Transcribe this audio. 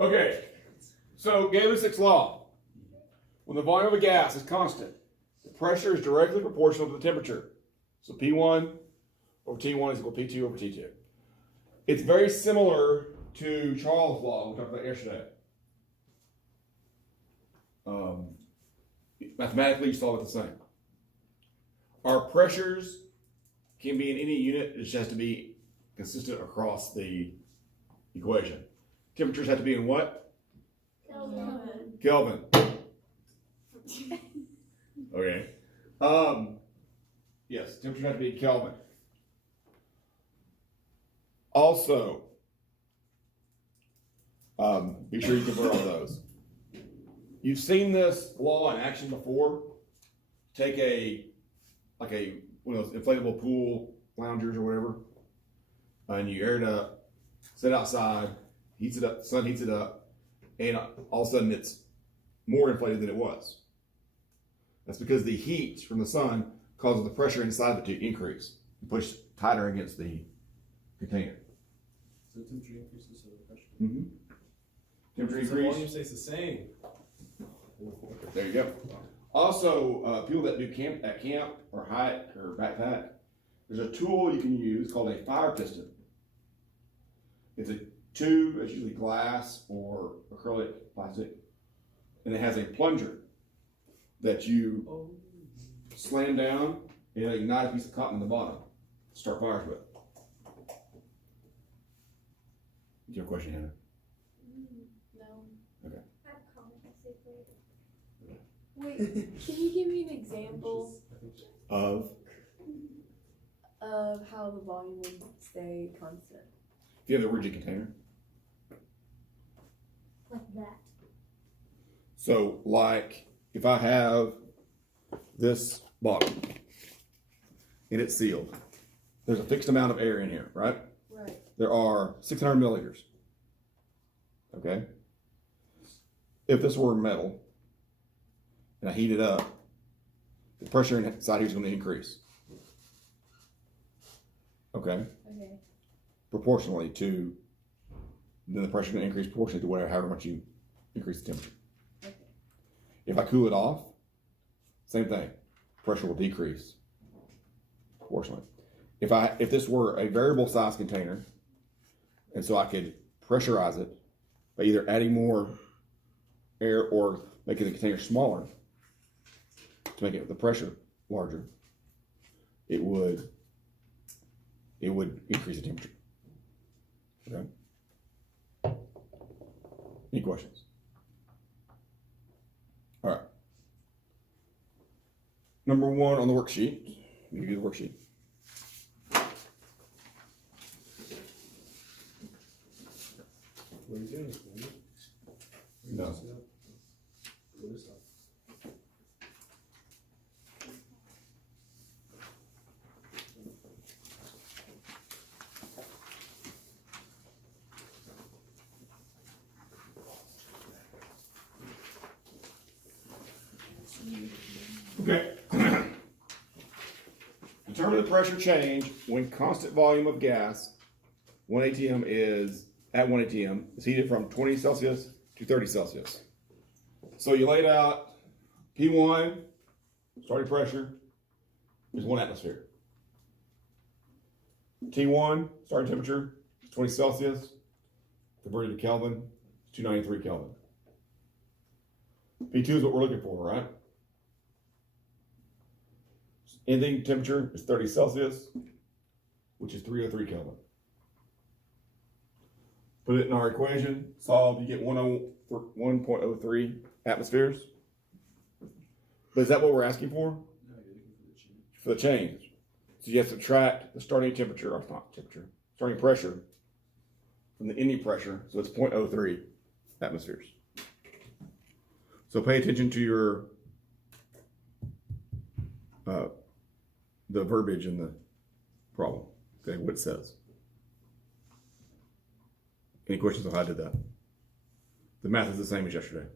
Okay, so Gay-Lussac's law. When the volume of a gas is constant, the pressure is directly proportional to the temperature. So P1 over T1 is equal to P2 over T2. It's very similar to Charles' law we talked about yesterday. Mathematically, you solve it the same. Our pressures can be in any unit. It just has to be consistent across the equation. Temperatures have to be in what? Kelvin. Okay. Yes, temperatures have to be in Kelvin. Also, be sure you convert all those. You've seen this law in action before. Take one of those inflatable pool loungers or whatever, and you air it up, sit outside, heats it up, sun heats it up, and all of a sudden it's more inflated than it was. That's because the heat from the sun causes the pressure inside of it to increase and push tighter against the container. So temperature increases, so the pressure. Mm-hmm. Temperature So increase. volume stays the same. There you go. Also, people that do camp or hike or backpack, there's a tool you can use called a fire piston. It's a tube, it's usually glass or acrylic plastic, and it has a plunger that you slam down and it'll ignite a piece of cotton in the bottom to start fires with. Do you have a question, Hannah? No. Okay. I have a comment. I'll say it later. Wait, can you give me an example Of how the volume would stay constant? if you have a rigid container. Like that. So, like, if I have this bottle and it's sealed, there's a fixed amount of air in here, right? Right. There are 600 milliliters. Okay? If this were metal and I heat it up, the pressure inside here is going to increase. Okay? Okay. Proportionally to, then the pressure is going to increase proportionally to whatever, however much you increase the temperature. Okay. If I cool it off, same thing. Pressure will decrease proportionally. If this were a variable size container, and so I could pressurize it by either adding more air or making the container smaller to make it the pressure larger, it would increase the temperature. Okay. Any questions? All right. Number one on the worksheet. You do the worksheet. What are you doing? No. Okay. Determine the pressure change when constant volume of gas, 1 atm is heated from 20 Celsius to 30 Celsius. So you laid out P1, starting pressure, is 1 atmosphere. T1, starting temperature, is 20 Celsius, converted to Kelvin, 293 Kelvin. P2 is what we're looking for, right? Ending temperature is 30 Celsius, which is 303 Kelvin. Put it in our equation, solve, you get 1.03 atmospheres. But is that what we're asking for? No, you're looking for the change. For the change. So you have to subtract the starting temperature, or not temperature, starting pressure from the ending pressure, so it's 0.03 atmospheres. So pay attention to your the verbiage in the problem. Okay, what it says. Any questions on how I did that? The math is the same as yesterday.